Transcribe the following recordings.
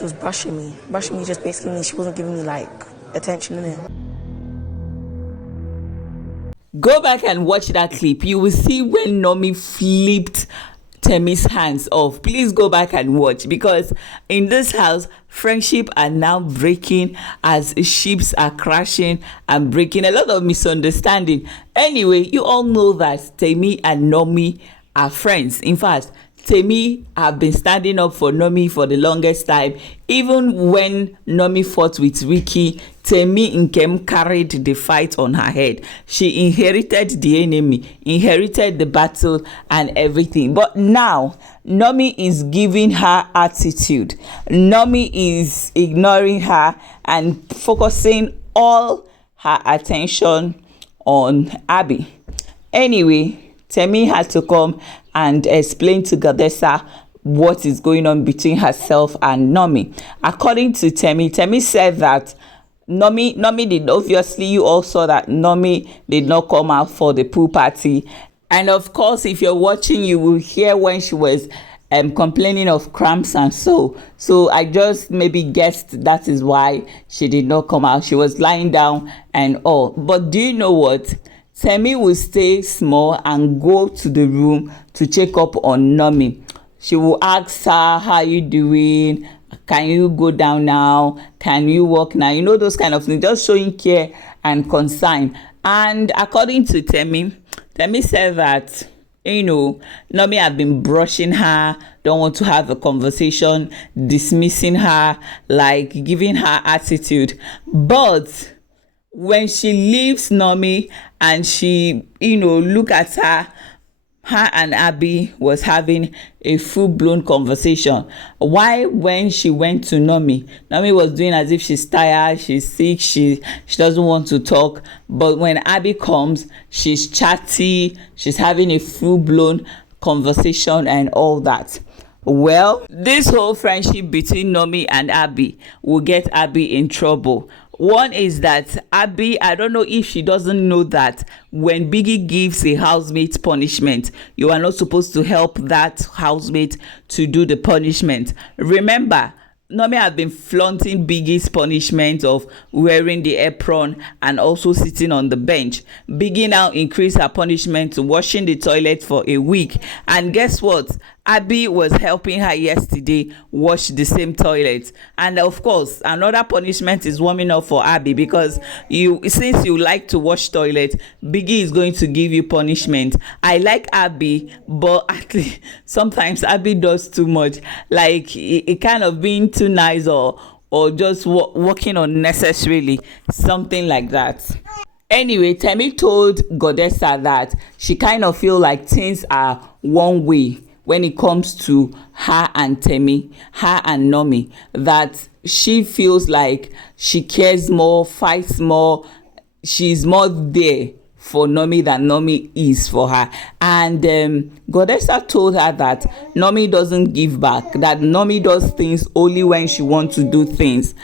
she was brushing me. Brushing me just basically means she wasn't giving me like attention in it. Go back and watch that clip. You will see when Nomy flipped Temi's hands off. Please go back and watch, because in this house, friendship are now breaking as ships are crashing and breaking. A lot of misunderstanding. Anyway, you all know that Temi and Nomy are friends. In fact, Temi have been standing up for Nomy for the longest time. Even when Nomy fought with Ricky, Temi Nkem carried the fight on her head. She inherited the enemy, inherited the battle and everything. But now, Nomy is giving her attitude. Nomy is ignoring her and focusing all her attention on Abby. Anyway, Temi had to come and explain to GODESSA what is going on between herself and Nomy. According to Temi, Temi said that Nomy did, obviously you all saw that Nomy did not come out for the pool party. And of course, if you're watching, you will hear when she was complaining of cramps and so I just maybe guessed that is why she did not come out. She was lying down and all. But do you know what? Temi will stay small and go to the room to check up on Nomy. She will ask her, how you doing? Can you go down now? Can you walk now? You know, those kind of things, just showing care and concern. And according to Temi said that, you know, Nomy have been brushing her, don't want to have a conversation, dismissing her, like giving her attitude. But when she leaves Nomy and she, you know, look at her and Abby was having a full-blown conversation. Why when she went to Nomy was doing as if she's tired, she's sick, she doesn't want to talk. But when Abby comes, she's chatty, she's having a full-blown conversation and all that. Well, this whole friendship between Nomy and Abby will get Abby in trouble. One is that Abby, I don't know if she doesn't know that when Biggie gives a housemate punishment, you are not supposed to help that housemate to do the punishment. Remember, Nomy have been flaunting Biggie's punishment of wearing the apron and also sitting on the bench. Biggie now increased her punishment to washing the toilet for a week. And guess what? Abby was helping her yesterday wash the same toilet. And of course, another punishment is warming up for Abby, because since you like to wash toilet, Biggie is going to give you punishment. I like Abby, but actually sometimes Abby does too much, like it kind of being too nice or just working unnecessarily, something like that. Anyway, Temi told GODESSA that she kind of feel like things are one way when it comes to her and Temi, her and Nomy, that she feels like she cares more, fights more, she's more there for Nomy than Nomy is for her. And GODESSA told her that Nomy doesn't give back, that Nomy does things only when she wants to do things.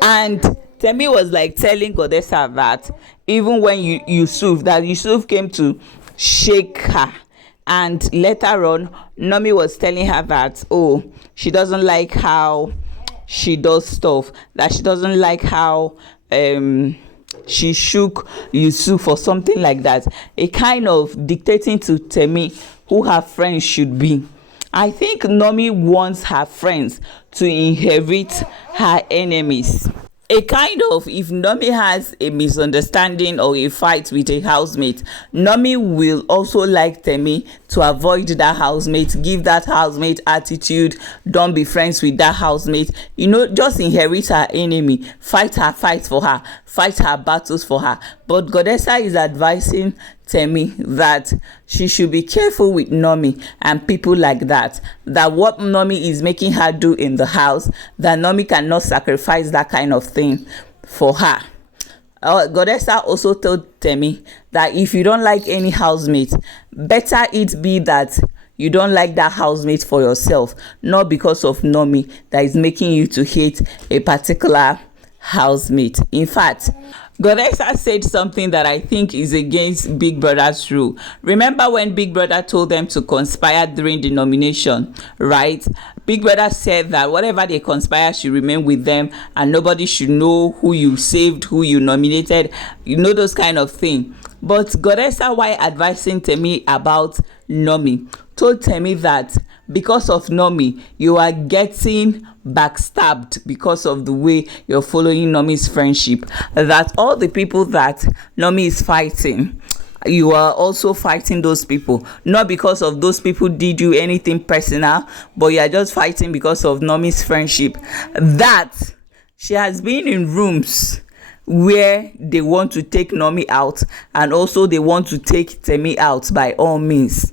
And Temi was like telling GODESSA that even when Yusuf came to shake her, and later on, Nomy was telling her that, oh, she doesn't like how she does stuff, that she doesn't like how she shook Yusuf or something like that. A kind of dictating to Temi who her friends should be. I think Nomy wants her friends to inherit her enemies. A kind of, if Nomy has a misunderstanding or a fight with a housemate, Nomy will also like Temi to avoid that housemate, give that housemate attitude, don't be friends with that housemate, you know, just inherit her enemy, fight her fights for her, fight her battles for her. But GODESSA is advising Temi that she should be careful with Nomy and people like that, that what Nomy is making her do in the house, that Nomy cannot sacrifice that kind of thing for her. GODESSA also told Temi that if you don't like any housemate, better it be that you don't like that housemate for yourself, not because of Nomy that is making you to hate a particular housemate. In fact, GODESSA said something that I think is against Big Brother's rule. Remember when Big Brother told them to conspire during the nomination, right? Big Brother said that whatever they conspire should remain with them and nobody should know who you saved, who you nominated, you know, those kind of thing. But GODESSA, while advising Temi about Nomy, told Temi that because of Nomy, you are getting backstabbed because of the way you're following Nomy's friendship. That all the people that Nomy is fighting, you are also fighting those people. Not because of those people did you anything personal, but you are just fighting because of Nomy's friendship. That she has been in rooms where they want to take Nomy out, and also they want to take Temi out by all means.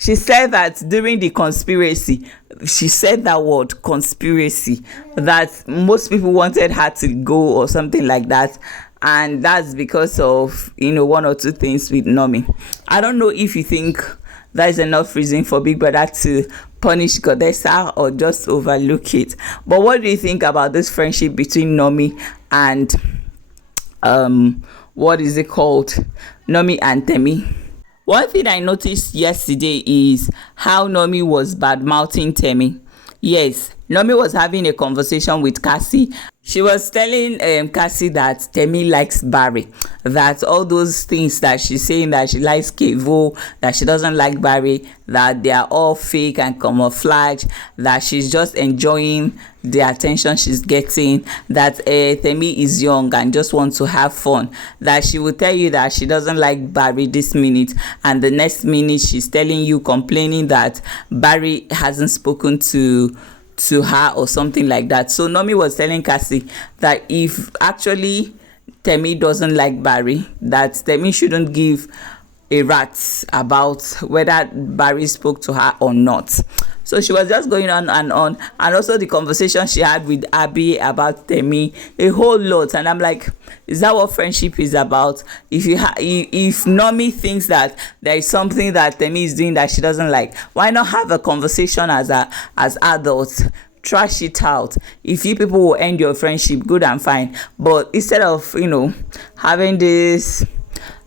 She said that during the conspiracy, she said that word conspiracy, that most people wanted her to go or something like that, and that's because of, you know, one or two things with Nomy. I don't know if you think that is enough reason for Big Brother to punish GODESSA or just overlook it. But what do you think about this friendship between Nomy and what is it called, Nomy and Temi? One thing I noticed yesterday is how Nomy was bad-mouthing Temi. Yes, Nomy was having a conversation with Kamsy. She was telling Kamsy that Temi likes Barry, that all those things that she's saying, that she likes Kevo, that she doesn't like Barry, that they are all fake and camouflage, that she's just enjoying the attention she's getting, that Temi is young and just wants to have fun, that she will tell you that she doesn't like Barry this minute, and the next minute she's telling you, complaining that Barry hasn't spoken to her or something like that. So Nomy was telling Kamsy that if actually Temi doesn't like Barry, that Temi shouldn't give a rat about whether Barry spoke to her or not. So she was just going on, and also the conversation she had with Abby about Temi, a whole lot. And I'm like, is that what friendship is about? If Nomy thinks that there is something that Temi is doing that she doesn't like, why not have a conversation as adults? Trash it out. If you people will end your friendship, good and fine. But instead of, you know, having this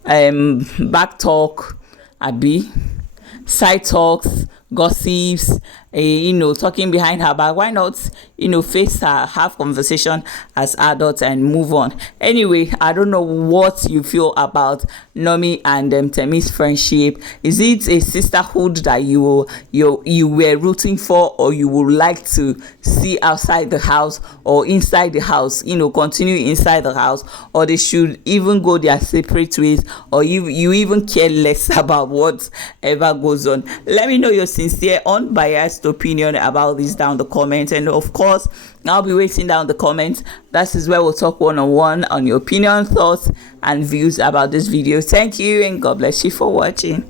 back talk, side talks, gossips, you know, talking behind her back, why not, you know, face her, have conversation as adults and move on? Anyway, I don't know what you feel about Nomy and Temi's friendship. Is it a sisterhood that you were rooting for, or you would like to see outside the house or inside the house, you know, continue inside the house, or they should even go their separate ways, or you even care less about whatever goes on? Let me know your sincere, unbiased opinion about this down the comments, and of course I'll be waiting down the comments. That is where we'll talk one-on-one on your opinion, thoughts and views about this video. Thank you, and God bless you for watching.